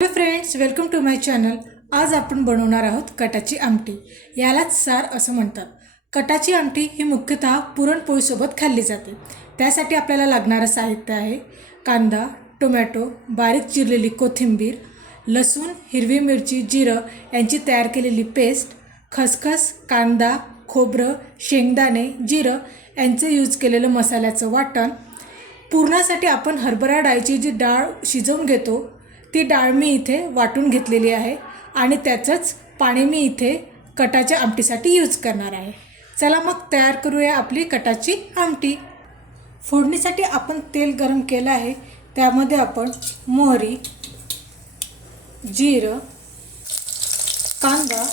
Hello friends, welcome to my channel. आज आपण बनवणार आहोत कटाची आमटी. यालाच सार असं म्हणतात. कटाची आमटी ही मुख्यतः पुरणपोळीसोबत खाल्ली जाते. त्यासाठी आपल्याला लागणारं साहित्य आहे कांदा, टोमॅटो, बारीक चिरलेली कोथिंबीर, लसूण, हिरवी मिरची, जिरं यांची तयार केलेली पेस्ट, खसखस, कांदा, खोबरं, शेंगदाणे, जिरं यांचे यूज केलेलं मसाल्याचं वाटण. पुरणासाठी आपण हरभरा डाळीची जी डाळ शिजवून घेतो ती डाळ मी इथे वाटून घेतलेली आहे आणि त्याचंच पाणी मी इथे कटाच्या आमटीसाठी यूज करणार आहे. चला मग तयार करूया आपली कटाची आमटी. फोडणीसाठी आपण तेल गरम केलं आहे. त्यामध्ये आपण मोहरी, जिरं, कांदा,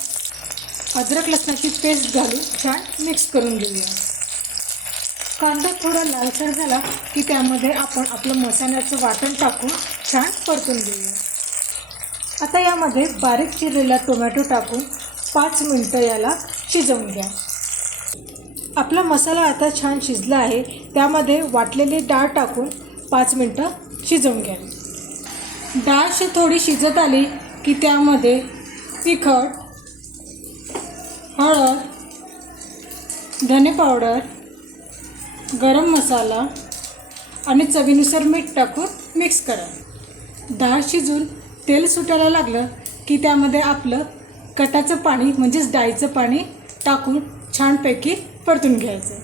अद्रक लसणाची पेस्ट घालून छान मिक्स करून घेऊया. कांदा थोडा लालसर झाला की त्यामध्ये आपण आपलं मसाल्याचं वाटण टाकून छान परतून घेऊया. आता यामध्ये बारीक चिरलेला टोमॅटो टाकून 5 मिनटं याला शिजवून घ्या. आपला मसाला आता छान शिजला आहे. त्यामध्ये वाटलेली डाळ टाकून 5 मिनटं शिजवून घ्या. डाळ थोडी शिजत आली की त्यामध्ये तिखट, हळद, धने पावडर, गरम मसाला आणि चवीनुसार मीठ टाकून मिक्स करा. डाळ शिजून तेल सुटायला लागलं की त्यामध्ये आपलं कटाचं पाणी म्हणजेच डाळीचं पाणी टाकून छानपैकी परतून घ्यायचं.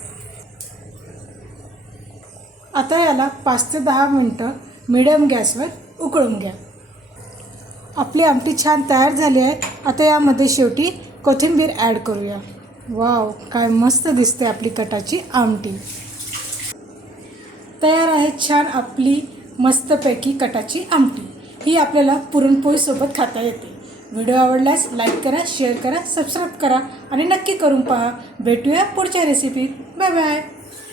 आता याला 5 ते 10 मिनटं मिडियम गॅसवर उकळून घ्या. आपली आमटी छान तयार झाली आहे. आता यामध्ये शेवटी कोथिंबीर ॲड करूया. वाव, काय मस्त दिसते आपली कटाची आमटी. तयार आहे छान आपली मस्तपैकी कटाची आमटी. ही आपल्याला पुरणपोळीसोबत खाता येते. व्हिडिओ आवडल्यास लाईक करा, शेअर करा, सबस्क्राईब करा आणि नक्की करून पहा. भेटूया पुढच्या रेसिपीत. Bye bye.